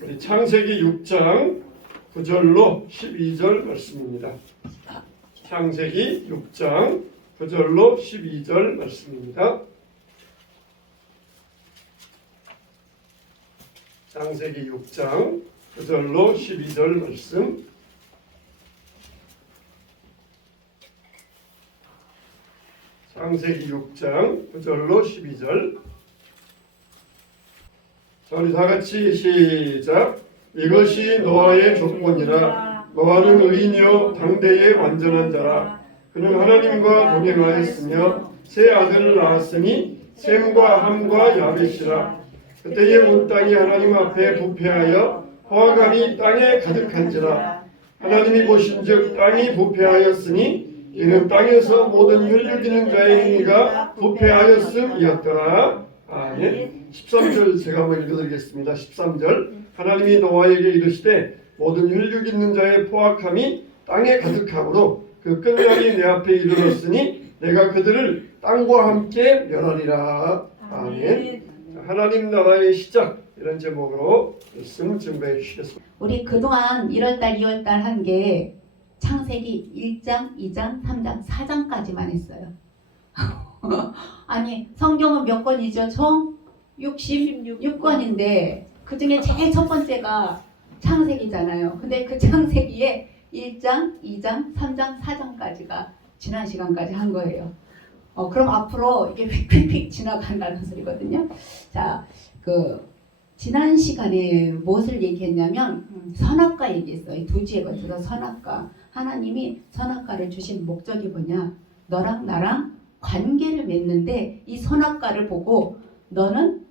우리 창세기 6장 9절로 12절 말씀입니다. 창세기 6장 9절로 12절 말씀입니다. 창세기 6장 9절로 12절 말씀. 창세기 6장 9절로 12절. 자, 우리 다 같이 시작. 이것이 노아의 조건이라. 노아는 의인이요 당대의 완전한 자라. 그는 하나님과 동행하였으며 세 아들을 낳았으니 셈과 함과 야벳이라. 그때에 온 땅이 하나님 앞에 부패하여 허감이 땅에 가득한지라. 하나님이 보신즉 땅이 부패하였으니 이는 땅에서 모든 혈육 있는 자의 행위가 부패하였음이었더라. 아멘. 13절 제가 한번 읽어드리겠습니다. 13절. 하나님이 노아에게 이르시되 모든 혈육 있는 자의 포악함이 땅에 가득하므로 그 끝날이 내 앞에 이르렀으니 내가 그들을 땅과 함께 멸하리라. 아멘. 하나님 나라의 시작, 이런 제목으로 말씀 준비해 주시겠습니다. 우리 그동안 1월달 2월달 한 게 창세기 1장 2장 3장 4장까지만 했어요. 아니 성경은 몇 권이죠? 총 66권인데 그 중에 제일 첫 번째가 창세기잖아요. 근데 그 창세기에 1장, 2장, 3장, 4장까지가 지난 시간까지 한 거예요. 그럼 앞으로 이게 휙휙휙 지나간다는 소리거든요. 자, 지난 시간에 무엇을 얘기했냐면 선악과 얘기했어요. 두 주에 걸쳐서 선악과. 하나님이 선악과를 주신 목적이 뭐냐? 너랑 나랑 관계를 맺는데 이 선악과를 보고 너는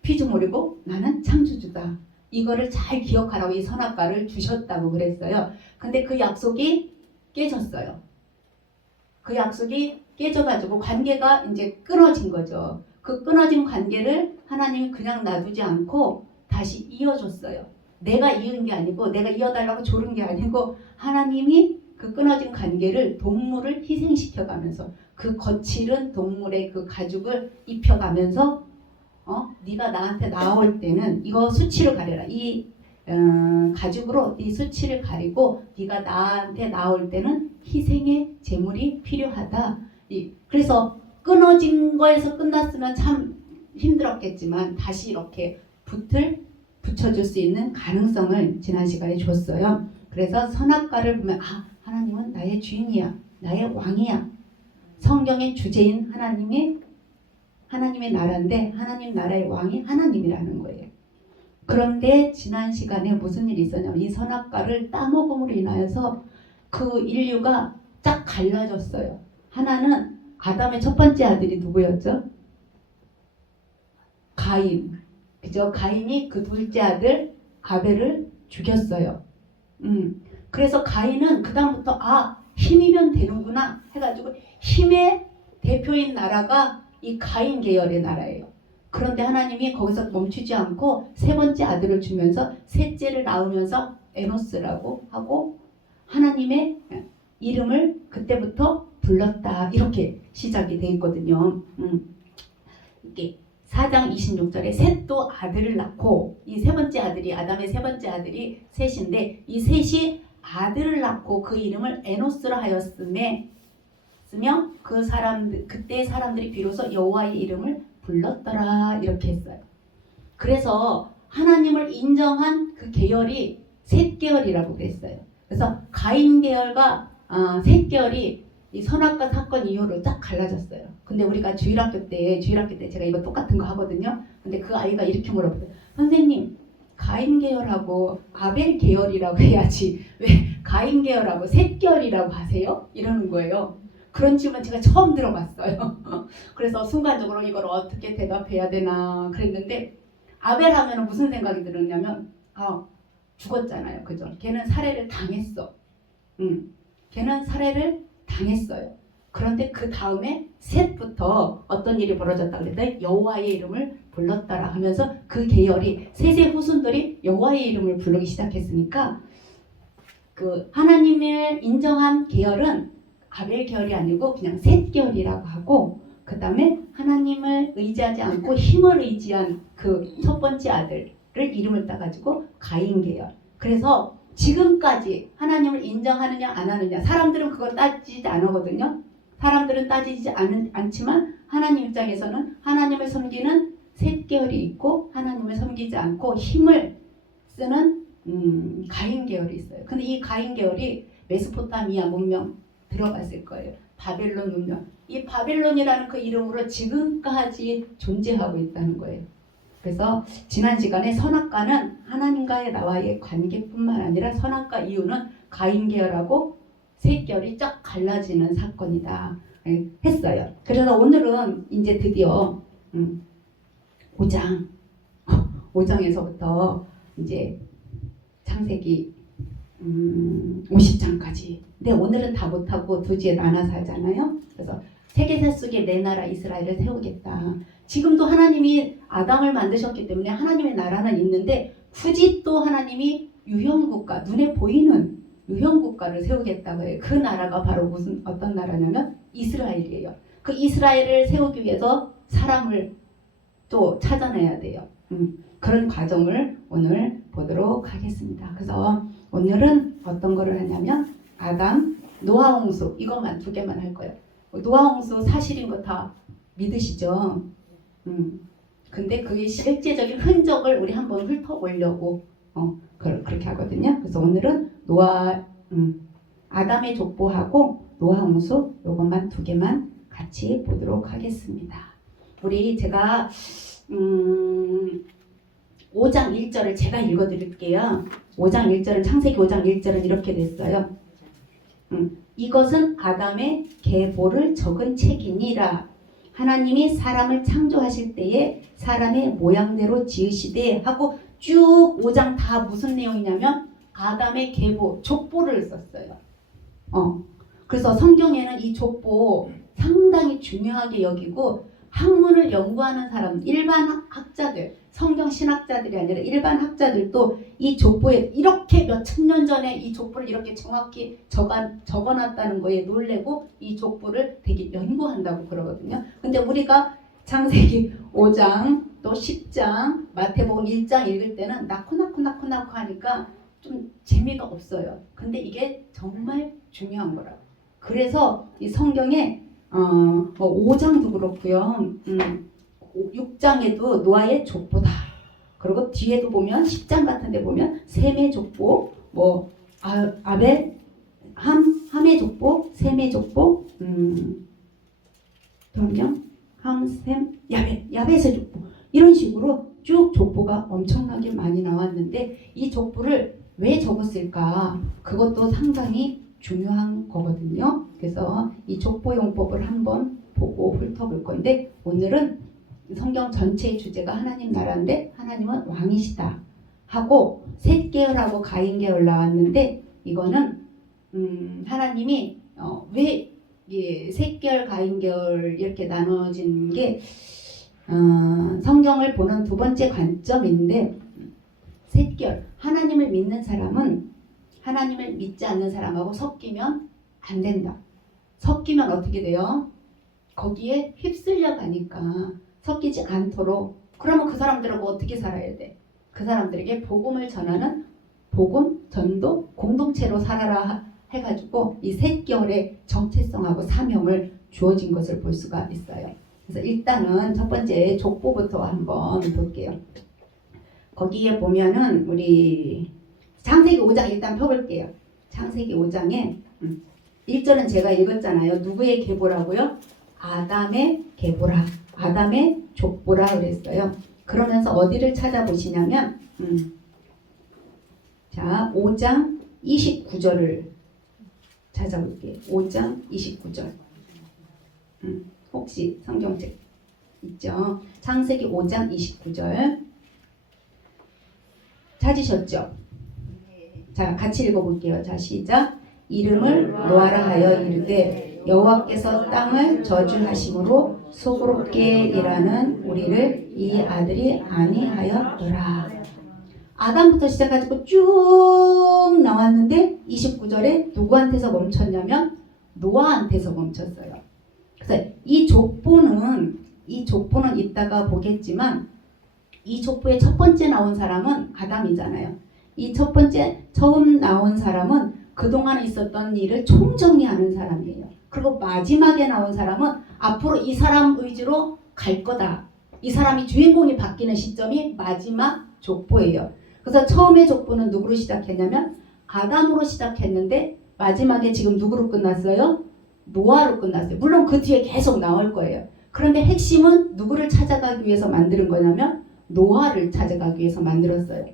피조물이고 나는 창조주다. 이거를 잘 기억하라고 이 선악과를 주셨다고 그랬어요. 근데 그 약속이 깨졌어요. 그 약속이 깨져가지고 관계가 이제 끊어진 거죠. 그 끊어진 관계를 하나님이 그냥 놔두지 않고 다시 이어줬어요. 내가 이은 게 아니고 내가 이어달라고 조른 게 아니고 하나님이 그 끊어진 관계를 동물을 희생시켜가면서 그 거칠은 동물의 그 가죽을 입혀가면서 네가 나한테 나올 때는 이거 수치를 가려라. 이 가죽으로 이 수치를 가리고 네가 나한테 나올 때는 희생의 제물이 필요하다. 그래서 끊어진 거에서 끝났으면 참 힘들었겠지만 다시 이렇게 붙여줄 수 있는 가능성을 지난 시간에 줬어요. 그래서 선악과를 보면 하나님은 나의 주인이야. 나의 왕이야. 성경의 주제인 하나님의 나라인데 하나님 나라의 왕이 하나님이라는 거예요. 그런데 지난 시간에 무슨 일이 있었냐면 이 선악과를 따먹음으로 인하여서 그 인류가 쫙 갈라졌어요. 하나는 아담의 첫 번째 아들이 누구였죠? 가인. 그죠? 가인이 그 둘째 아들 아벨을 죽였어요. 그래서 가인은 그 다음부터 힘이면 되는구나 해가지고 힘의 대표인 나라가 이 가인 계열의 나라예요. 그런데 하나님이 거기서 멈추지 않고 세 번째 아들을 주면서 셋째를 낳으면서 에노스라고 하고 하나님의 이름을 그때부터 불렀다. 이렇게 시작이 돼 있거든요. 이게 4장 26절에 셋도 아들을 낳고 이 세 번째 아들이 아담의 세 번째 아들이 셋인데 이 셋이 아들을 낳고 그 이름을 에노스라 하였으며 그때 사람들이 비로소 여호와의 이름을 불렀더라. 이렇게 했어요. 그래서 하나님을 인정한 그 계열이 셋 계열이라고 그랬어요. 그래서 가인 계열과 셋 계열이 이 선악과 사건 이후로 딱 갈라졌어요. 근데 우리가 주일학교 때 제가 이거 똑같은 거 하거든요. 근데 그 아이가 이렇게 물어보세요. 선생님, 가인 계열하고 아벨 계열이라고 해야지 왜 가인 계열하고 셋 계열이라고 하세요? 이러는 거예요. 그런 질문 제가 처음 들어봤어요. 그래서 순간적으로 이걸 어떻게 대답해야 되나 그랬는데 아벨 하면 무슨 생각이 들었냐면 죽었잖아요. 그죠? 걔는 살해를 당했어. 걔는 살해를 당했어요. 그런데 그 다음에 셋부터 어떤 일이 벌어졌다 그랬더니 여호와의 이름을 불렀다라 하면서 그 계열이 셋의 후손들이 여호와의 이름을 부르기 시작했으니까 그 하나님을 인정한 계열은 아벨 계열이 아니고 그냥 셋 계열이라고 하고 그 다음에 하나님을 의지하지 않고 힘을 의지한 그 첫 번째 아들 이름을 따가지고 가인계열. 그래서 지금까지 하나님을 인정하느냐 안 하느냐 사람들은 그거 따지지 않거든요. 사람들은 따지지 않지만 하나님 입장에서는 하나님을 섬기는 셋계열이 있고 하나님을 섬기지 않고 힘을 쓰는 가인계열이 있어요. 근데 이 가인계열이 메소포타미아 문명 들어갔을 거예요. 바벨론 문명. 이 바벨론이라는 그 이름으로 지금까지 존재하고 있다는 거예요. 그래서 지난 시간에 선악과는 하나님과의 나와의 관계뿐만 아니라 선악과 이유는 가인계열하고 셋계열이 쫙 갈라지는 사건이다 했어요. 그래서 오늘은 이제 드디어 5장에서부터 이제 창세기 50장까지. 근데 오늘은 다 못하고 두 주에 나눠서 하잖아요. 그래서 세계사 속에 내 나라 이스라엘을 세우겠다. 지금도 하나님이 아담을 만드셨기 때문에 하나님의 나라는 있는데 굳이 또 하나님이 유형국가, 눈에 보이는 유형국가를 세우겠다고 해요. 그 나라가 바로 어떤 나라냐면 이스라엘이에요. 그 이스라엘을 세우기 위해서 사람을 또 찾아내야 돼요. 그런 과정을 오늘 보도록 하겠습니다. 그래서 오늘은 어떤 거를 하냐면 아담, 노아 홍수 이것만 두 개만 할 거예요. 노아 홍수 사실인 거 다 믿으시죠? 근데 그게 실제적인 흔적을 우리 한번 훑어보려고 그렇게 하거든요. 그래서 오늘은 아담의 족보하고 노아 홍수 요것만 두 개만 같이 보도록 하겠습니다. 제가 5장 1절을 제가 읽어드릴게요. 5장 1절은 창세기 5장 1절은 이렇게 됐어요. 이것은 아담의 계보를 적은 책이니라. 하나님이 사람을 창조하실 때에 사람의 모양대로 지으시되 하고 쭉 5장 다 무슨 내용이냐면 아담의 계보, 족보를 썼어요. 그래서 성경에는 이 족보 상당히 중요하게 여기고 학문을 연구하는 사람, 일반 학자들, 성경 신학자들이 아니라 일반 학자들도 이 족보에 이렇게 몇천 년 전에 이 족보를 이렇게 정확히 적어놨다는 거에 놀래고 이 족보를 되게 연구한다고 그러거든요. 근데 우리가 창세기 5장 또 10장 마태복음 1장 읽을 때는 낳고 하니까 좀 재미가 없어요. 근데 이게 정말 중요한 거라고. 그래서 이 성경에 5장도 그렇고요. 6장에도 노아의 족보다. 그리고 뒤에도 보면 10장 같은 데 보면 셈의 족보, 함의 족보, 셈의 족보, 그러면 함, 셈, 야벳의 족보. 이런 식으로 쭉 족보가 엄청나게 많이 나왔는데 이 족보를 왜 적었을까? 그것도 상당히 중요한 거거든요. 그래서 이 족보용법을 한번 보고 훑어볼 건데 오늘은 성경 전체의 주제가 하나님 나라인데 하나님은 왕이시다 하고 셋계열하고 가인계열 나왔는데 이거는 하나님이 왜 셋계열 가인계열 이렇게 나눠진 게 성경을 보는 두 번째 관점인데 셋계열 하나님을 믿는 사람은 하나님을 믿지 않는 사람하고 섞이면 안 된다. 섞이면 어떻게 돼요? 거기에 휩쓸려 가니까 섞이지 않도록. 그러면 그 사람들하고 어떻게 살아야 돼? 그 사람들에게 복음을 전하는 복음 전도 공동체로 살아라 해가지고 이 셋계열의 정체성하고 사명을 주어진 것을 볼 수가 있어요. 그래서 일단은 첫 번째 족보부터 한번 볼게요. 거기에 보면은 우리 창세기 5장 일단 펴볼게요. 창세기 5장에 1절은 제가 읽었잖아요. 누구의 계보라고요? 아담의 계보라. 아담의 족보라 그랬어요. 그러면서 어디를 찾아보시냐면 자 5장 29절을 찾아볼게요. 5장 29절. 혹시 성경책 있죠? 창세기 5장 29절 찾으셨죠? 자, 같이 읽어볼게요. 자, 시작. 이름을 노아라 하여 이르되 여호와께서 땅을 저주하심으로 소그룹게 일하는 우리를 이 아들이 아니하였더라. 아담부터 시작해가지고 쭉 나왔는데 29절에 누구한테서 멈췄냐면 노아한테서 멈췄어요. 그래서 이 족보는 이따가 보겠지만 이 족보의 첫 번째 나온 사람은 아담이잖아요. 이 첫 번째 처음 나온 사람은 그동안 있었던 일을 총정리하는 사람이에요. 그리고 마지막에 나온 사람은 앞으로 이 사람 의지로 갈 거다. 이 사람이 주인공이 바뀌는 시점이 마지막 족보예요. 그래서 처음에 족보는 누구로 시작했냐면 아담으로 시작했는데 마지막에 지금 누구로 끝났어요? 노아로 끝났어요. 물론 그 뒤에 계속 나올 거예요. 그런데 핵심은 누구를 찾아가기 위해서 만드는 거냐면 노아를 찾아가기 위해서 만들었어요.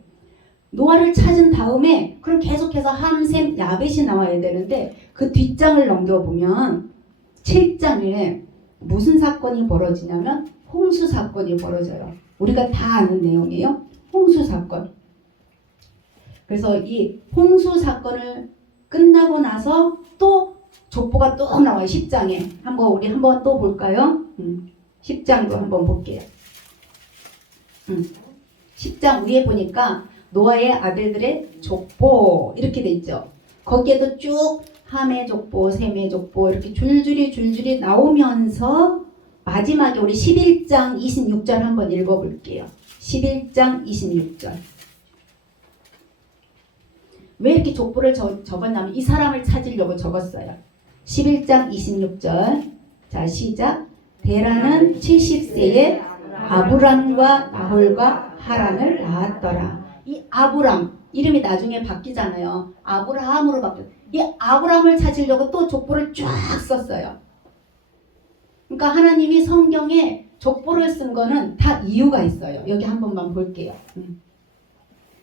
노아를 찾은 다음에 그럼 계속해서 함, 셈, 야벳이 나와야 되는데 그 뒷장을 넘겨보면 7장에 무슨 사건이 벌어지냐면 홍수 사건이 벌어져요. 우리가 다 아는 내용이에요. 홍수 사건. 그래서 이 홍수 사건을 끝나고 나서 또 족보가 또 나와요. 10장에. 우리 한번 또 볼까요? 10장도 한번 볼게요. 10장 위에 보니까 노아의 아들들의 족보 이렇게 돼 있죠. 거기에도 쭉 함의 족보, 셈의 족보 이렇게 줄줄이 나오면서 마지막에 우리 11장 26절 한번 읽어볼게요. 11장 26절. 왜 이렇게 족보를 적었냐면 이 사람을 찾으려고 적었어요. 11장 26절. 자, 시작. 데라는 70세에 아브람과 나홀과 하란을 낳았더라. 이 아브람 이름이 나중에 바뀌잖아요. 아브라함으로 바뀌었어요. 이 아브람을 찾으려고 또 족보를 쫙 썼어요. 그러니까 하나님이 성경에 족보를 쓴 거는 다 이유가 있어요. 여기 한 번만 볼게요.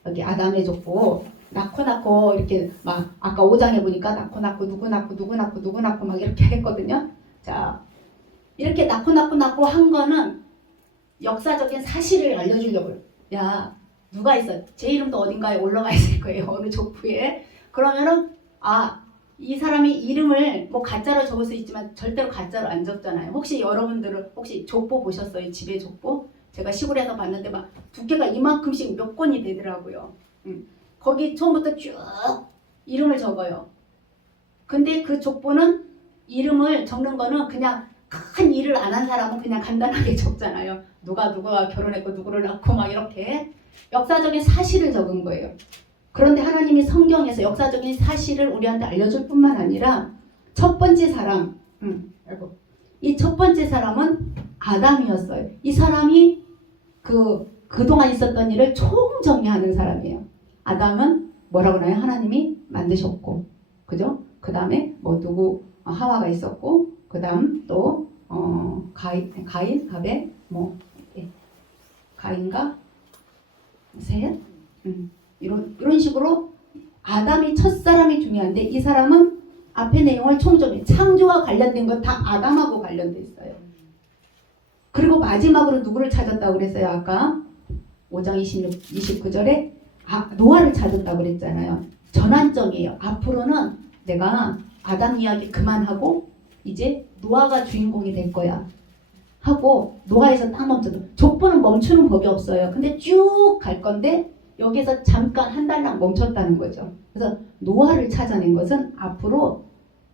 여기 아담의 족보. 낳고 이렇게 막 아까 5장에 보니까 낳고 누구 낳고 막 이렇게 했거든요. 자, 이렇게 낳고 한 거는 역사적인 사실을 알려주려고요. 야, 누가 있어? 제 이름도 어딘가에 올라가 있을 거예요. 어느 족보에. 그러면은 이 사람이 이름을 뭐 가짜로 적을 수 있지만 절대로 가짜로 안 적잖아요. 혹시 여러분들은 혹시 족보 보셨어요? 집에 족보? 제가 시골에서 봤는데 막 두께가 이만큼씩 몇 권이 되더라고요. 거기 처음부터 쭉 이름을 적어요. 근데 그 족보는 이름을 적는 거는 그냥 큰 일을 안 한 사람은 그냥 간단하게 적잖아요. 누가 결혼했고 누구를 낳고 막 이렇게 역사적인 사실을 적은 거예요. 그런데 하나님이 성경에서 역사적인 사실을 우리한테 알려줄 뿐만 아니라 첫 번째 사람, 이 첫 번째 사람은 아담이었어요. 이 사람이 그동안 있었던 일을 총정리하는 사람이에요. 아담은 뭐라고 나요? 하나님이 만드셨고, 그죠? 그 다음에 뭐 누구 하와가 있었고, 그 다음 또 가인, 가벳, 가인과 셋, 이런 식으로 아담이 첫사람이 중요한데 이 사람은 앞의 내용을 총정리, 창조와 관련된 건 다 아담하고 관련돼 있어요. 그리고 마지막으로 누구를 찾았다고 그랬어요? 아까 5장 29절에 노아를 찾았다고 그랬잖아요. 전환점이에요. 앞으로는 내가 아담 이야기 그만하고 이제 노아가 주인공이 될 거야 하고 노아에서 딱 멈춰도 족보는 멈추는 법이 없어요. 근데 쭉 갈 건데 여기서 잠깐 한 달랑 멈췄다는 거죠. 그래서 노아를 찾아낸 것은 앞으로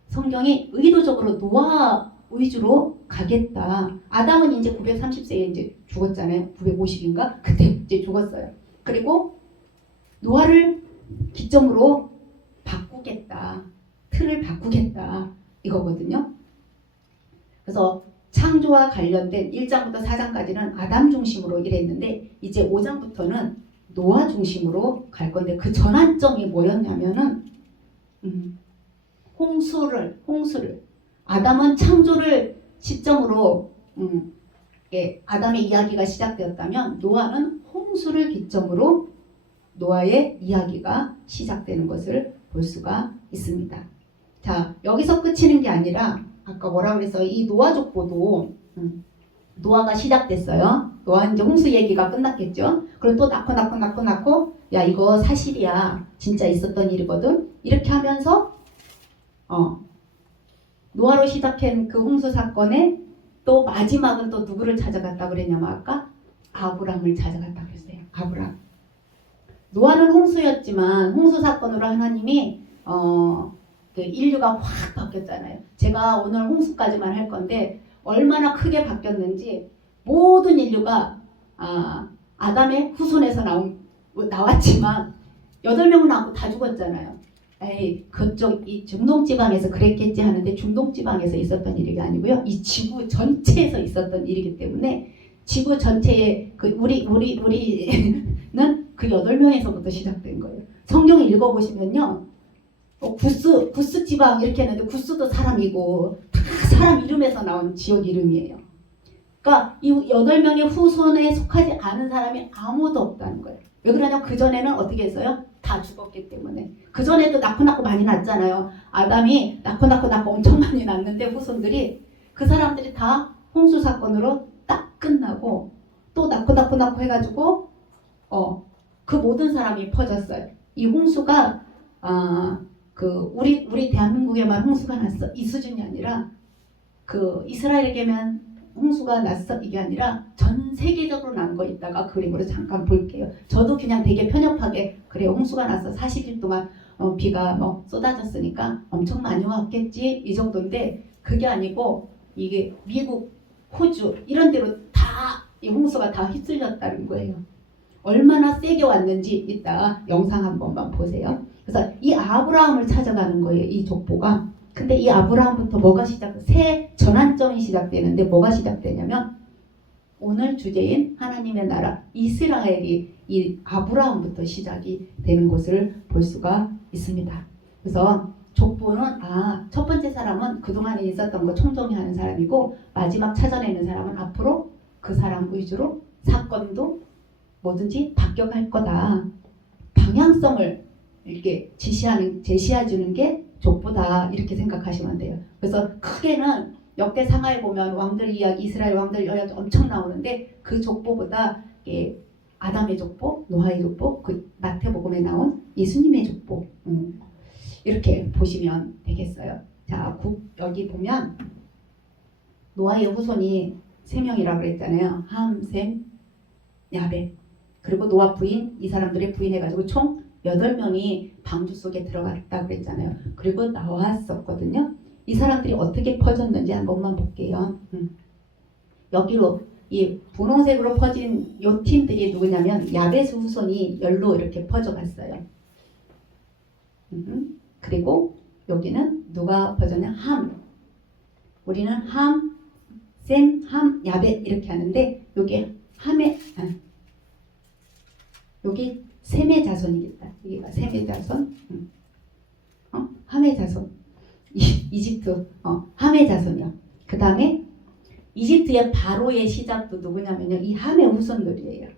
성경이 의도적으로 노아 위주로 가겠다. 아담은 이제 930세에 이제 죽었잖아요. 950인가? 그때 이제 죽었어요. 그리고 노아를 기점으로 바꾸겠다. 틀을 바꾸겠다. 이거거든요. 그래서 창조와 관련된 1장부터 4장까지는 아담 중심으로 일했는데 이제 5장부터는 노아 중심으로 갈 건데 그 전환점이 뭐였냐면은 홍수를 아담은 창조를 시점으로 아담의 이야기가 시작되었다면 노아는 홍수를 기점으로 노아의 이야기가 시작되는 것을 볼 수가 있습니다. 자, 여기서 끝이는 게 아니라 아까 뭐라 그랬어요? 이 노아 족보도 노아가 시작됐어요. 노아 이제 홍수 얘기가 끝났겠죠. 그리고 또 낳고 야 이거 사실이야. 진짜 있었던 일이거든. 이렇게 하면서 노아로 시작한 그 홍수 사건에 또 마지막은 또 누구를 찾아갔다 그랬냐면 아까 아브람을 찾아갔다 그랬어요. 아브람. 노아는 홍수였지만 홍수 사건으로 하나님이 그 인류가 확 바뀌었잖아요. 제가 오늘 홍수까지만 할 건데 얼마나 크게 바뀌었는지 모든 인류가 아담의 후손에서 나왔지만 8명 낳고 다 죽었잖아요. 에이, 그쪽 이 중동 지방에서 그랬겠지 하는데 중동 지방에서 있었던 일이 아니고요. 이 지구 전체에서 있었던 일이기 때문에 지구 전체에 우리는 그 8명에서부터 시작된 거예요. 성경을 읽어보시면요. 구스 지방 이렇게 했는데 구스도 사람이고 다 사람 이름에서 나온 지역 이름이에요. 그러니까 이 8명의 후손에 속하지 않은 사람이 아무도 없다는 거예요. 왜 그러냐면 그전에는 어떻게 했어요? 다 죽었기 때문에. 그전에도 낳고 많이 낳잖아요. 아담이 낳고 엄청 많이 낳는데 후손들이 그 사람들이 다 홍수 사건으로 딱 끝나고 또 낳고 해가지고 그 모든 사람이 퍼졌어요. 이 홍수가 우리 대한민국에만 홍수가 났어 이 수준이 아니라 그 이스라엘에게만 홍수가 났어 이게 아니라 전 세계적으로 난 거 있다가 그림으로 잠깐 볼게요. 저도 그냥 되게 편협하게 그래 홍수가 났어 40일 동안 비가 쏟아졌으니까 엄청 많이 왔겠지 이 정도인데 그게 아니고 이게 미국, 호주 이런 데로 다 이 홍수가 다 휩쓸렸다는 거예요. 얼마나 세게 왔는지 이따 영상 한 번만 보세요. 그래서 이 아브라함을 찾아가는 거예요. 이 족보가. 근데 이 아브라함부터 뭐가 새 전환점이 시작되는데 뭐가 시작되냐면 오늘 주제인 하나님의 나라 이스라엘이 이 아브라함부터 시작이 되는 것을 볼 수가 있습니다. 그래서 족보는 첫 번째 사람은 그동안에 있었던 거 총정리 하는 사람이고 마지막 찾아내는 사람은 앞으로 그 사람 위주로 사건도 뭐든지 바뀌어갈 거다. 방향성을 이렇게 제시해주는 게 족보다 이렇게 생각하시면 돼요. 그래서 크게는 역대 상하에 보면 왕들 이야기, 이스라엘 왕들 이야기 엄청 나오는데 그 족보보다 아담의 족보, 노아의 족보, 그 마태복음에 나온 예수님의 족보 이렇게 보시면 되겠어요. 자, 여기 보면 노아의 후손이 3명이라고 그랬잖아요. 함, 셈, 야벳. 그리고 노아 부인, 이 사람들의 부인해가지고 총 8명이 방주 속에 들어갔다고 그랬잖아요. 그리고 나왔었거든요. 이 사람들이 어떻게 퍼졌는지 한 번만 볼게요. 여기로 이 분홍색으로 퍼진 요 팀들이 누구냐면 야벳 후손이 열로 이렇게 퍼져갔어요. 그리고 여기는 누가 퍼졌냐? 함. 우리는 함, 셈, 함, 야벳 이렇게 하는데 여기 여기 셈의 자손이겠다. 여기가 셈의 자손, 함의 자손, 이집트, 함의 자손이요. 그 다음에 이집트의 바로의 시작도 누구냐면요, 이 함의 후손들이에요.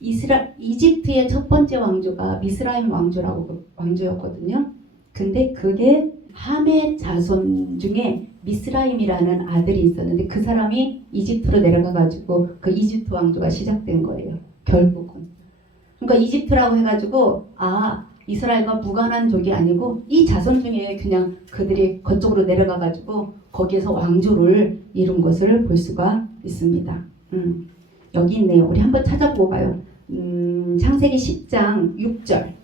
이집트의 첫 번째 왕조가 미스라임 왕조였거든요. 근데 그게 함의 자손 중에 미스라임이라는 아들이 있었는데 그 사람이 이집트로 내려가가지고 그 이집트 왕조가 시작된 거예요. 결국은. 그러니까 이집트라고 해가지고 이스라엘과 무관한 족이 아니고 이 자손 중에 그냥 그들이 그쪽으로 내려가가지고 거기에서 왕조를 이룬 것을 볼 수가 있습니다. 여기 있네요. 우리 한번 찾아보고 가요. 창세기 10장 6절.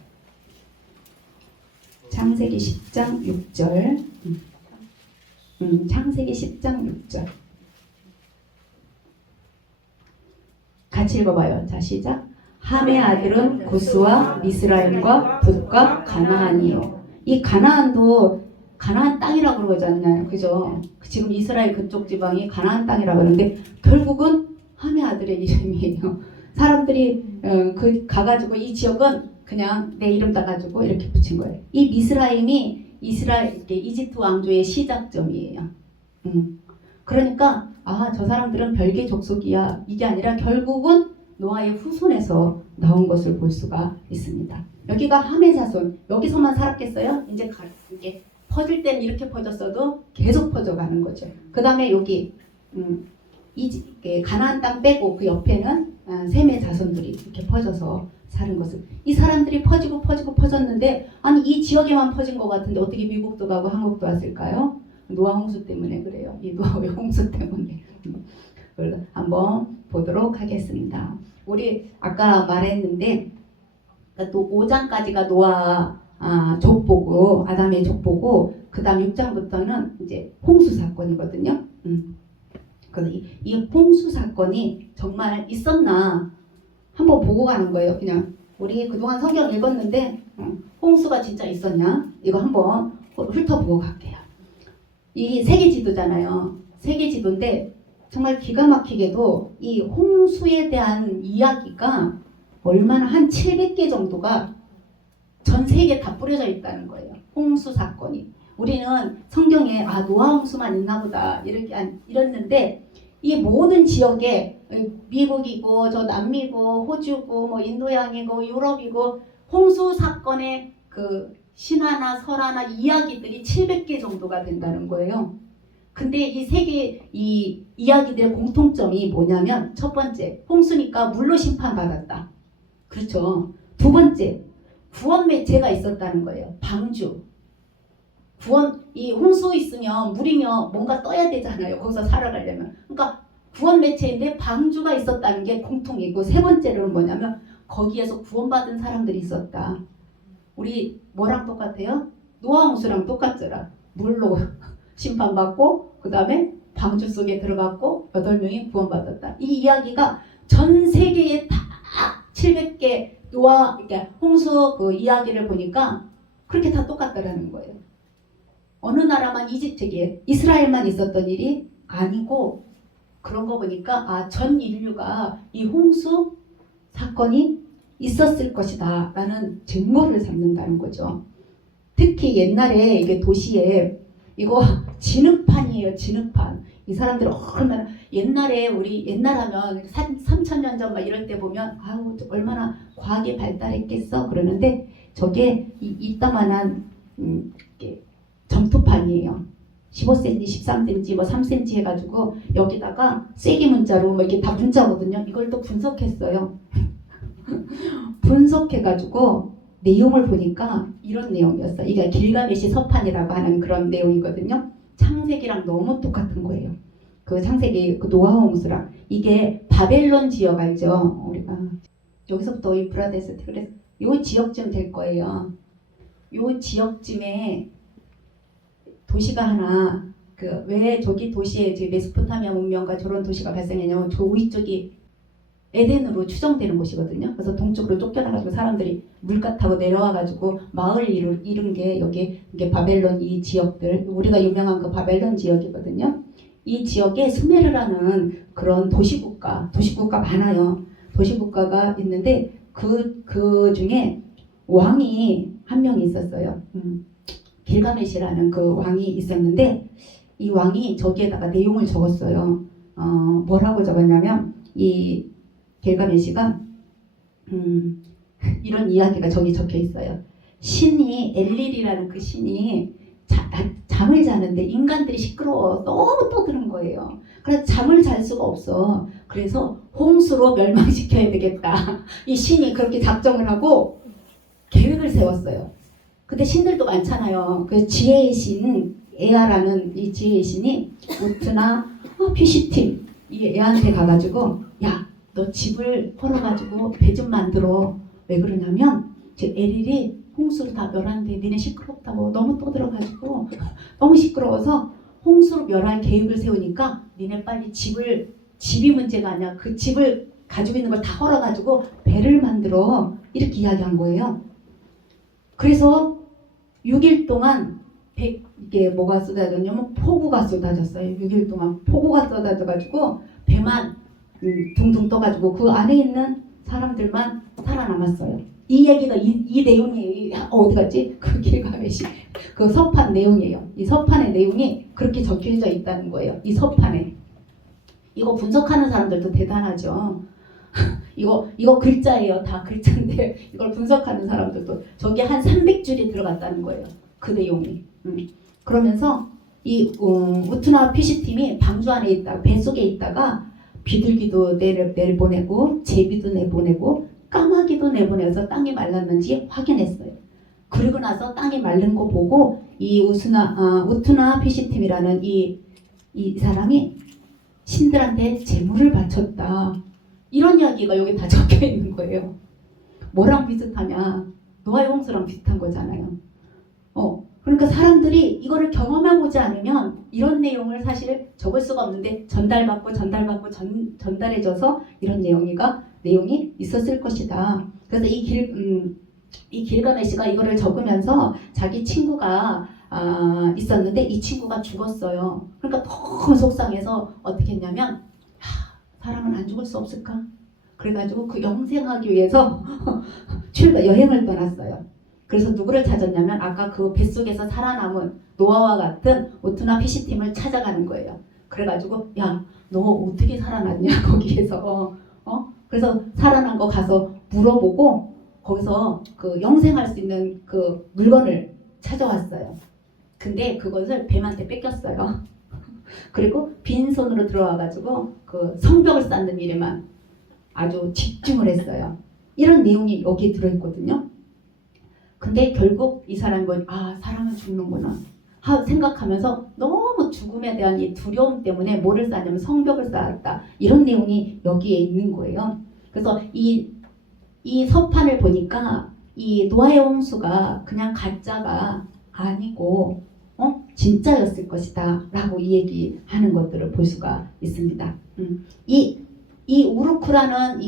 창세기 10장 6절. 창세기 10장 6절. 같이 읽어봐요. 자, 시작. 함의 아들은 구스와 미스라임과 붓과 가나안이요. 이 가나안도 가나안 땅이라고 그러잖아요. 그죠? 지금 이스라엘 그쪽 지방이 가나안 땅이라고 하는데 결국은 함의 아들의 이름이에요. 사람들이 가가지고 이 지역은 그냥 내 이름 따가지고 이렇게 붙인 거예요. 이 미스라임이 이집트 왕조의 시작점이에요. 그러니까 저 사람들은 별개 족속이야. 이게 아니라 결국은 노아의 후손에서 나온 것을 볼 수가 있습니다. 여기가 함의 자손. 여기서만 살았겠어요? 이제 퍼질 때는 이렇게 퍼졌어도 계속 퍼져가는 거죠. 그 다음에 여기 가나안 땅 빼고 그 옆에는 셈의 자손들이 이렇게 퍼져서 사는 것을. 이 사람들이 퍼졌는데 아니 이 지역에만 퍼진 것 같은데 어떻게 미국도 가고 한국도 왔을까요? 노아 홍수 때문에 그래요. 이 노아의 홍수 때문에. 한번 보도록 하겠습니다. 우리 아까 말했는데 또 5장까지가 노아 족보고 아담의 족보고 그 다음 6장부터는 이제 홍수 사건이거든요. 이 홍수 사건이 정말 있었나 한번 보고 가는 거예요. 그냥 우리 그동안 성경 읽었는데 홍수가 진짜 있었냐? 이거 한번 훑어보고 갈게요. 이 세계 지도잖아요. 세계 지도인데 정말 기가 막히게도 이 홍수에 대한 이야기가 얼마나 한 700개 정도가 전 세계에 다 뿌려져 있다는 거예요. 홍수 사건이. 우리는 성경에 노아 홍수만 있나 보다 이랬는데 이 모든 지역에 미국이고 저 남미고 호주고 뭐 인도양이고 유럽이고 홍수 사건의 그 신화나 설화나 이야기들이 700개 정도가 된다는 거예요. 근데 이 세계 이 이야기들의 공통점이 뭐냐면 첫 번째, 홍수니까 물로 심판받았다. 그렇죠. 두 번째, 구원 매체가 있었다는 거예요. 방주. 이 홍수 있으면 물이면 뭔가 떠야 되잖아요. 거기서 살아가려면. 그러니까 구원 매체인데 방주가 있었다는 게 공통이고, 세 번째로는 뭐냐면 거기에서 구원받은 사람들이 있었다. 우리 뭐랑 똑같아요? 노아 홍수랑 똑같더라. 물로 심판받고 그 다음에 방주 속에 들어갔고 8명이 구원받았다. 이 이야기가 전 세계에 다 700개 노아 그러니까 홍수 그 이야기를 보니까 그렇게 다 똑같다라는 거예요. 어느 나라만 이집트기에 이스라엘만 있었던 일이 아니고, 그런 거 보니까 전 인류가 이 홍수 사건이 있었을 것이다 라는 증거를 삼는다는 거죠. 특히 옛날에 이게 도시에 이거 진흙판이에요. 진흙판. 이 사람들 얼마나 옛날에 우리 옛날하면 3,000년 전 막 이럴 때 보면 얼마나 과학이 발달했겠어 그러는데 저게 이따만한 점토판이에요. 15cm, 13cm, 뭐 3cm 해가지고 여기다가 세기 문자로 뭐 이렇게 다 문자거든요. 이걸 또 분석했어요. 분석해가지고 내용을 보니까 이런 내용이었어요. 이게 길가메시 서판이라고 하는 그런 내용이거든요. 창세기랑 너무 똑같은 거예요. 그 창세기 그 노아 홍수랑. 이게 바벨론 지역 알죠? 우리가 여기서부터 유프라데스 그래서 요 지역쯤 될 거예요. 요 지역쯤에 도시가 하나 왜 저기 도시에 이제 메소포타미아 문명과 저런 도시가 발생했냐면 저 위쪽이 에덴으로 추정되는 곳이거든요. 그래서 동쪽으로 쫓겨나가지고 사람들이 물가 타고 내려와가지고 마을 이룬 게 여기 이게 바벨론 이 지역들, 우리가 유명한 그 바벨론 지역이거든요. 이 지역에 수메르라는 그런 도시국가 많아요. 도시국가가 있는데 그 중에 왕이 한 명이 있었어요. 길가메시라는 그 왕이 있었는데 이 왕이 저기에다가 내용을 적었어요. 뭐라고 적었냐면 이 길가메시가 이런 이야기가 저기 적혀 있어요. 신이 엘릴이라는 그 신이 잠을 자는데 인간들이 시끄러워 너무 떠드는 거예요. 그래서 잠을 잘 수가 없어. 그래서 홍수로 멸망시켜야 되겠다. 이 신이 그렇게 작정을 하고 계획을 세웠어요. 근데 신들도 많잖아요. 그 지혜의 신 에아라는 이 지혜의 신이 우트나 피시팀 이 애한테 가가지고 야, 너 집을 헐어가지고 배 좀 만들어. 왜 그러냐면 제 엘릴이 홍수로 다 멸하는데 니네 시끄럽다고 너무 떠들어가지고 너무 시끄러워서 홍수로 멸할 계획을 세우니까 니네 빨리 집이 문제가 아니야. 그 집을 가지고 있는 걸 다 헐어가지고 배를 만들어. 이렇게 이야기한 거예요. 그래서 6일 동안 이게 뭐가 쏟아졌냐면 폭우가 쏟아졌어요. 6일 동안 폭우가 쏟아져가지고 배만 둥둥 떠가지고 그 안에 있는 사람들만 살아남았어요. 이 얘기가 이 내용이 어디 갔지? 그 길가메시 그 서판 내용이에요. 이 서판의 내용이 그렇게 적혀져 있다는 거예요. 이 서판에. 이거 분석하는 사람들도 대단하죠. 이거 글자예요. 다 글자인데 이걸 분석하는 사람들도 저게 한 300줄이 들어갔다는 거예요. 그 내용이. 그러면서 이 우트나 피시팀이 방주 안에 있다 배 속에 있다가 비둘기도 내보내고 제비도 내보내고 까마귀도 내보내서 땅이 말랐는지 확인했어요. 그리고 나서 땅이 마른 거 보고 이 우트나 피시팀이라는 이 사람이 신들한테 제물을 바쳤다. 이런 이야기가 여기 다 적혀 있는 거예요. 뭐랑 비슷하냐? 노아의 홍수랑 비슷한 거잖아요. 그러니까 사람들이 이거를 경험해보지 않으면 이런 내용을 사실 적을 수가 없는데 전달해줘서 이런 내용이 있었을 것이다. 그래서 이 길가메시가 이거를 적으면서 자기 친구가 있었는데 이 친구가 죽었어요. 그러니까 너무 속상해서 어떻게 했냐면 사람은 안 죽을 수 없을까? 그래가지고 그 영생하기 위해서 여행을 떠났어요. 그래서 누구를 찾았냐면 아까 그 뱃속에서 살아남은 노아와 같은 오투나 피시팀을 찾아가는 거예요. 그래가지고 야, 너 어떻게 살아났냐 거기에서 그래서 살아난 거 가서 물어보고 거기서 그 영생할 수 있는 그 물건을 찾아왔어요. 근데 그것을 뱀한테 뺏겼어요. 그리고 빈손으로 들어와가지고 그 성벽을 쌓는 일에만 아주 집중을 했어요. 이런 내용이 여기에 들어있거든요. 근데 결국 이 사람은 사람은 죽는구나 생각하면서 너무 죽음에 대한 이 두려움 때문에 뭐를 쌓냐면 성벽을 쌓았다. 이런 내용이 여기에 있는 거예요. 그래서 이 서판을 보니까 이 노아의 홍수가 그냥 가짜가 아니고 진짜였을 것이다 라고 이 얘기하는 것들을 볼 수가 있습니다. 이 우루크라는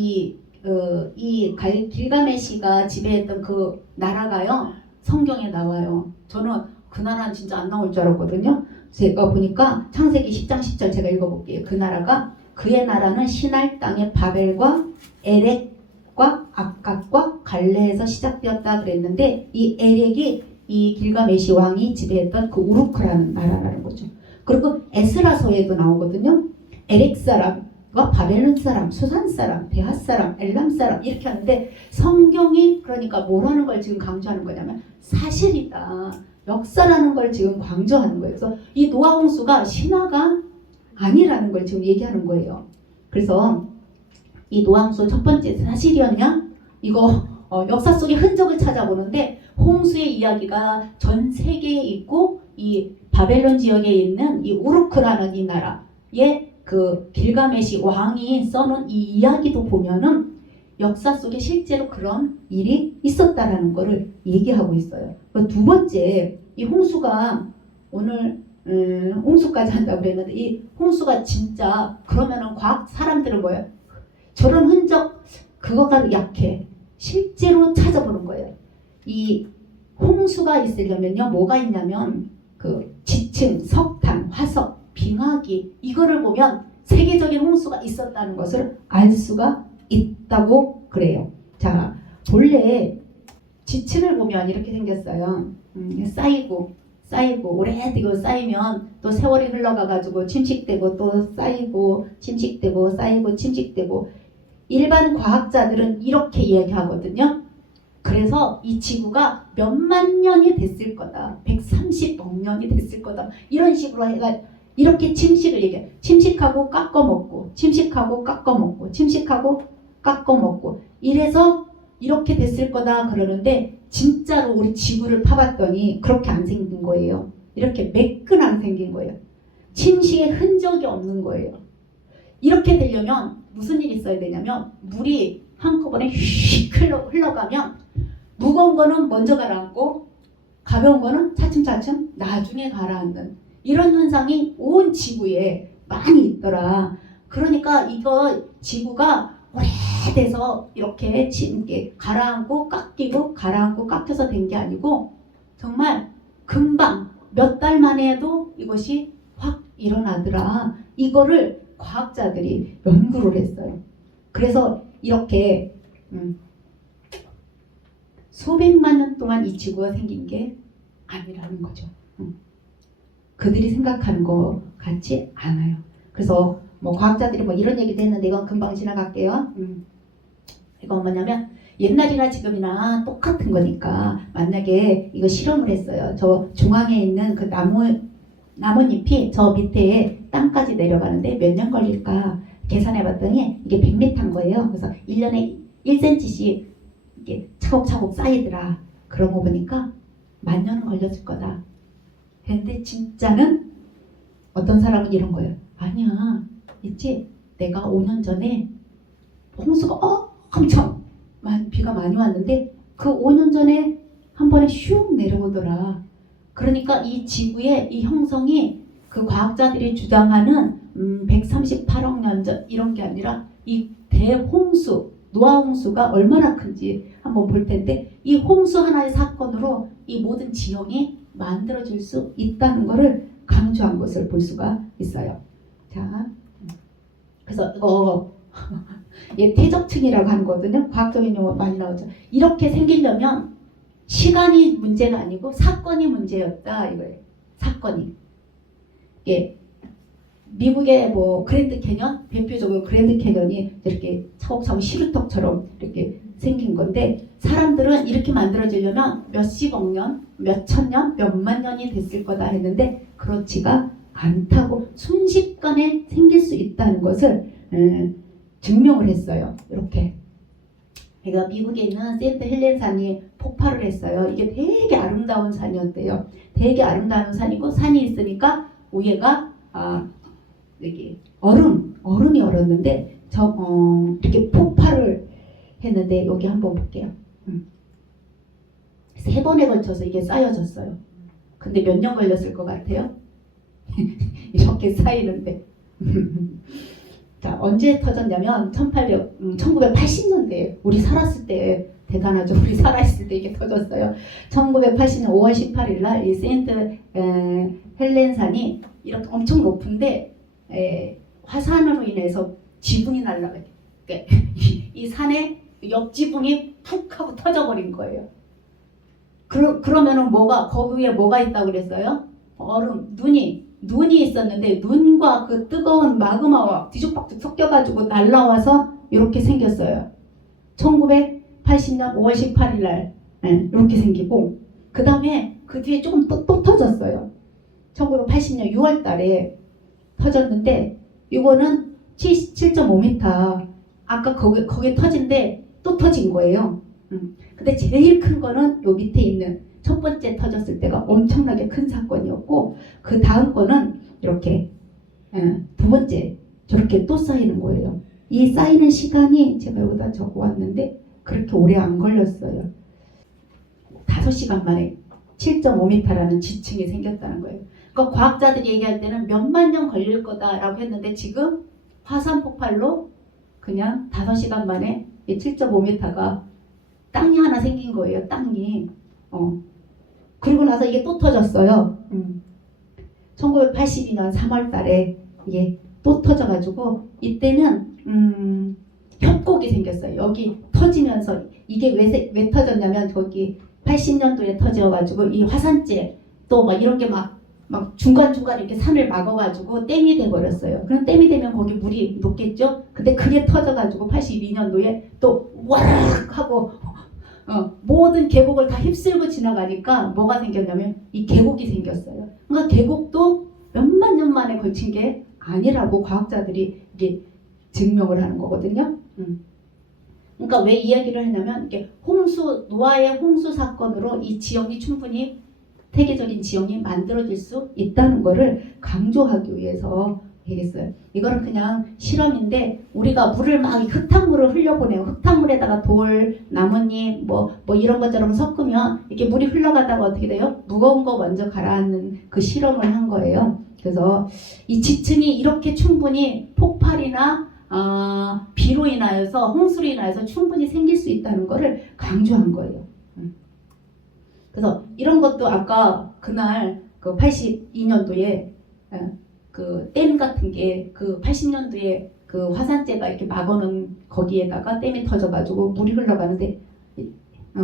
길가메시가 지배했던 그 나라가요 성경에 나와요. 저는 그 나라는 진짜 안 나올 줄 알았거든요. 제가 보니까 창세기 10장 10절 제가 읽어볼게요. 그 나라가 그의 나라는 시날 땅의 바벨과 에렉과 아갓과 갈레에서 시작되었다 그랬는데 이 에렉이 이 길가메시 왕이 지배했던 그 우루크라는 나라라는 거죠. 그리고 에스라서에도 나오거든요. 에렉 사람과 바벨론 사람, 수산 사람, 데핫 사람, 엘람 사람 이렇게 하는데 성경이 그러니까 뭐라는 걸 지금 강조하는 거냐면 사실이다. 역사라는 걸 지금 강조하는 거예요. 그래서 이 노아 홍수가 신화가 아니라는 걸 지금 얘기하는 거예요. 그래서 이 노아 홍수 첫 번째 사실이었냐? 이거 역사 속의 흔적을 찾아보는데 홍수의 이야기가 전 세계에 있고 이 바벨론 지역에 있는 이 우루크라는 이 나라의 그 길가메시 왕이 써놓은 이 이야기도 보면은 역사 속에 실제로 그런 일이 있었다라는 것을 얘기하고 있어요. 두 번째, 이 홍수가 오늘 홍수까지 한다고 그랬는데 이 홍수가 진짜 그러면은 과학 사람들은 뭐예요? 저런 흔적 그거가 약해. 실제로 찾아보는 거예요. 이 홍수가 있으려면요 뭐가 있냐면 그 지층, 석탄, 화석, 빙하기 이거를 보면 세계적인 홍수가 있었다는 것을 알 수가 있다고 그래요. 자, 본래 지층을 보면 이렇게 생겼어요. 쌓이고 오래되고 쌓이면 또 세월이 흘러가가지고 침식되고 또 쌓이고 침식되고 쌓이고 침식되고 일반 과학자들은 이렇게 이야기하거든요. 그래서 이 지구가 몇만 년이 됐을 거다. 130억 년이 됐을 거다. 이런 식으로 해가 이렇게 침식을 얘기해. 침식하고 깎아먹고 침식하고 깎아먹고 침식하고 깎아먹고 이래서 이렇게 됐을 거다 그러는데 진짜로 우리 지구를 파봤더니 그렇게 안 생긴 거예요. 이렇게 매끈하게 생긴 거예요. 침식의 흔적이 없는 거예요. 이렇게 되려면 무슨 일이 있어야 되냐면 물이 한꺼번에 휙 흘러가면 무거운 거는 먼저 가라앉고 가벼운 거는 차츰차츰 나중에 가라앉는 이런 현상이 온 지구에 많이 있더라. 그러니까 이거 지구가 오래돼서 이렇게 가라앉고 깎이고 가라앉고 깎여서 된 게 아니고 정말 금방 몇 달 만에 해도 이것이 확 일어나더라. 이거를 과학자들이 연구를 했어요. 그래서 이렇게 수백만 년 동안 이 지구가 생긴 게 아니라는 거죠. 그들이 생각하는 거 같지 않아요. 그래서 뭐 과학자들이 뭐 이런 얘기도 했는데 이건 금방 지나갈게요. 이건 뭐냐면 옛날이나 지금이나 똑같은 거니까 만약에 이거 실험을 했어요. 저 중앙에 있는 그 나뭇잎이 저 밑에 땅까지 내려가는데 몇 년 걸릴까 계산해 봤더니 이게 100m인 거예요. 그래서 1년에 1cm씩 이게 차곡차곡 쌓이더라. 그런 거 보니까 10,000년은 걸렸을 거다. 근데 진짜는 어떤 사람은 이런 거예요. 아니야. 있지? 내가 5년 전에 홍수가 엄청 비가 많이 왔는데 그 5년 전에 한 번에 슉 내려오더라. 그러니까 이 지구의 이 형성이 그 과학자들이 주장하는 138억 년 전 이런 게 아니라 이 대홍수, 노아 홍수가 얼마나 큰지 한번 볼 텐데 이 홍수 하나의 사건으로 이 모든 지형이 만들어질 수 있다는 것을 강조한 것을 볼 수가 있어요. 자, 그래서 이거 예, 퇴적층이라고 하는 거거든요. 과학적인 용어 많이 나오죠. 이렇게 생기려면 시간이 문제가 아니고 사건이 문제였다 이거예요. 사건이. 예, 미국의 뭐 그랜드 캐년, 대표적으로 그랜드 캐년이 이렇게 차곡차곡 시루떡처럼 이렇게 생긴 건데 사람들은 이렇게 만들어지려면 몇십억 년, 몇천 년, 몇만 년이 됐을 거다 했는데 그렇지가 않다고 순식간에 생길 수 있다는 것을 증명을 했어요. 이렇게. 그러니까 미국에 있는 세인트 헬렌 산이 폭발을 했어요. 이게 되게 아름다운 산이었대요. 되게 아름다운 산이고 산이 있으니까 위에가 여기 얼음이 얼었는데 이렇게 폭발을 했는데 여기 한번 볼게요. 3번에 걸쳐서 이게 쌓여졌어요. 근데 몇 년 걸렸을 것 같아요? 이렇게 쌓이는데. 자, 언제 터졌냐면 1980년대에 우리 살았을 때 대단하죠. 우리 살아있을 때 이게 터졌어요. 1980년 5월 18일 날 이 세인트 헬렌산이 이렇게 엄청 높은데 화산으로 인해서 지붕이 날아가요. 그러니까 이 산에 옆 지붕이 푹 하고 터져버린 거예요. 그러면은 거기에 뭐가 있다고 그랬어요? 얼음, 눈이 있었는데 눈과 그 뜨거운 마그마와 뒤죽박죽 섞여가지고 날라와서 이렇게 생겼어요. 1980년 5월 18일 날 이렇게 생기고 그 다음에 그 뒤에 조금 또 터졌어요. 1980년 6월 달에 터졌는데 이거는 7.5m 아까 거기 터진데 또 터진 거예요. 근데 제일 큰 거는 요 밑에 있는 첫 번째 터졌을 때가 엄청나게 큰 사건이었고 그 다음 거는 이렇게 두 번째 저렇게 또 쌓이는 거예요. 이 쌓이는 시간이 제가 여기다 적어왔는데 그렇게 오래 안 걸렸어요. 5시간 만에 7.5m라는 지층이 생겼다는 거예요. 그러니까 과학자들이 얘기할 때는 몇만 년 걸릴 거다라고 했는데 지금 화산 폭발로 그냥 5시간 만에 7.5m가 땅이 하나 생긴 거예요. 땅이. 그리고 나서 이게 또 터졌어요. 1982년 3월 달에 이게 또 터져가지고 이때는 협곡이 생겼어요. 여기 터지면서 이게 왜 터졌냐면 저기 80년도에 터져가지고 이 화산재 또 막 이런 게 막 중간중간 이렇게 산을 막아가지고 댐이 돼버렸어요. 그럼 댐이 되면 거기 물이 녹겠죠? 근데 그게 터져가지고 82년도에 또 와락 하고 모든 계곡을 다 휩쓸고 지나가니까 뭐가 생겼냐면 이 계곡이 생겼어요. 그러니까 계곡도 몇만 년 만에 걸친 게 아니라고 과학자들이 이게 증명을 하는 거거든요. 그러니까 왜 이야기를 했냐면 이게 노아의 홍수 사건으로 이 지형이 충분히 세계적인 지형이 만들어질 수 있다는 것을 강조하기 위해서 얘기했어요. 이거는 그냥 실험인데 우리가 물을 막 흙탕물을 흘려보내요. 흙탕물에다가 돌, 나뭇잎 뭐 이런 것처럼 섞으면 이렇게 물이 흘러가다가 어떻게 돼요? 무거운 거 먼저 가라앉는 그 실험을 한 거예요. 그래서 이 지층이 이렇게 충분히 폭발이나 비로 인하여서 홍수로 인하여서 충분히 생길 수 있다는 것을 강조한 거예요. 그래서 이런 것도 아까 그날 그 82년도에 그 댐 같은 게 그 80년도에 그 화산재가 이렇게 막아놓은 거기에다가 댐이 터져가지고 물이 흘러가는데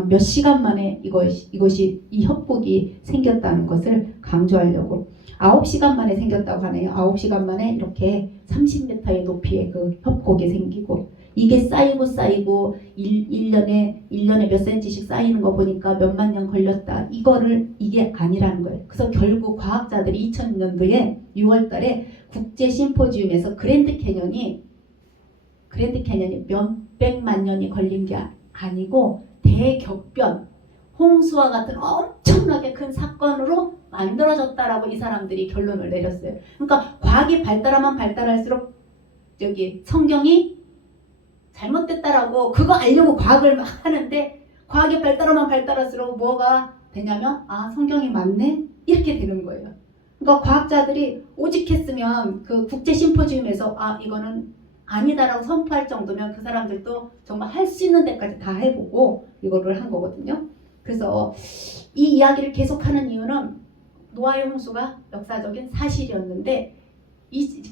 몇 시간 만에 이것이 이 협곡이 생겼다는 것을 강조하려고 9시간 만에 생겼다고 하네요. 9시간 만에 이렇게 30m의 높이의 그 협곡이 생기고 이게 쌓이고 1년에 몇 센치씩 쌓이는 거 보니까 몇만 년 걸렸다. 이게 아니라는 거예요. 그래서 결국 과학자들이 2000년도에 6월 달에 국제 심포지움에서 그랜드 캐년이 몇백만 년이 걸린 게 아니고 대격변, 홍수와 같은 엄청나게 큰 사건으로 만들어졌다라고 이 사람들이 결론을 내렸어요. 그러니까 과학이 발달하면 발달할수록 성경이 잘못됐다라고 그거 알려고 과학을 막 하는데 과학이 발달하면 발달할수록 뭐가 되냐면 성경이 맞네? 이렇게 되는 거예요. 그러니까 과학자들이 오직했으면 그 국제 심포지움에서 아 이거는 아니다라고 선포할 정도면 그 사람들도 정말 할 수 있는 데까지 다 해보고 이거를 한 거거든요. 그래서 이 이야기를 계속하는 이유는 노아의 홍수가 역사적인 사실이었는데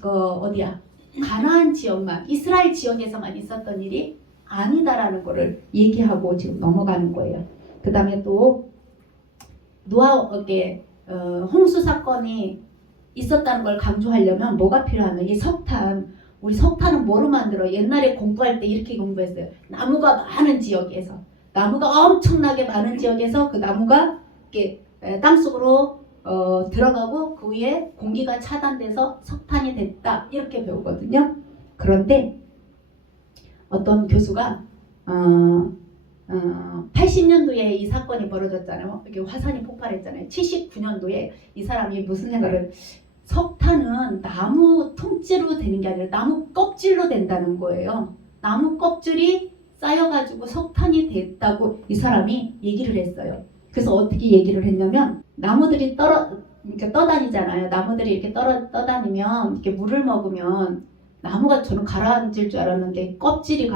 어디야? 가나안 지역만, 이스라엘 지역에서만 있었던 일이 아니다라는 거를 얘기하고 지금 넘어가는 거예요. 그 다음에 또 노아에게 홍수 사건이 있었다는 걸 강조하려면 뭐가 필요하면 이 석탄, 우리 석탄은 뭐로 만들어? 옛날에 공부할 때 이렇게 공부했어요. 나무가 많은 지역에서, 나무가 엄청나게 많은 지역에서 그 나무가 이렇게 땅속으로 들어가고 그 위에 공기가 차단돼서 석탄이 됐다 이렇게 배우거든요. 그런데 어떤 교수가 80년도에 이 사건이 벌어졌잖아요. 이게 화산이 폭발했잖아요. 79년도에 이 사람이 무슨 생각을, 석탄은 나무 통째로 되는 게 아니라 나무 껍질로 된다는 거예요. 나무 껍질이 쌓여가지고 석탄이 됐다고 이 사람이 얘기를 했어요. 그래서 어떻게 얘기를 했냐면 나무들이 이렇게 떠다니잖아요. 나무들이 이렇게 떠다니면 이렇게 물을 먹으면 나무가 저는 가라앉을 줄 알았는데 껍질이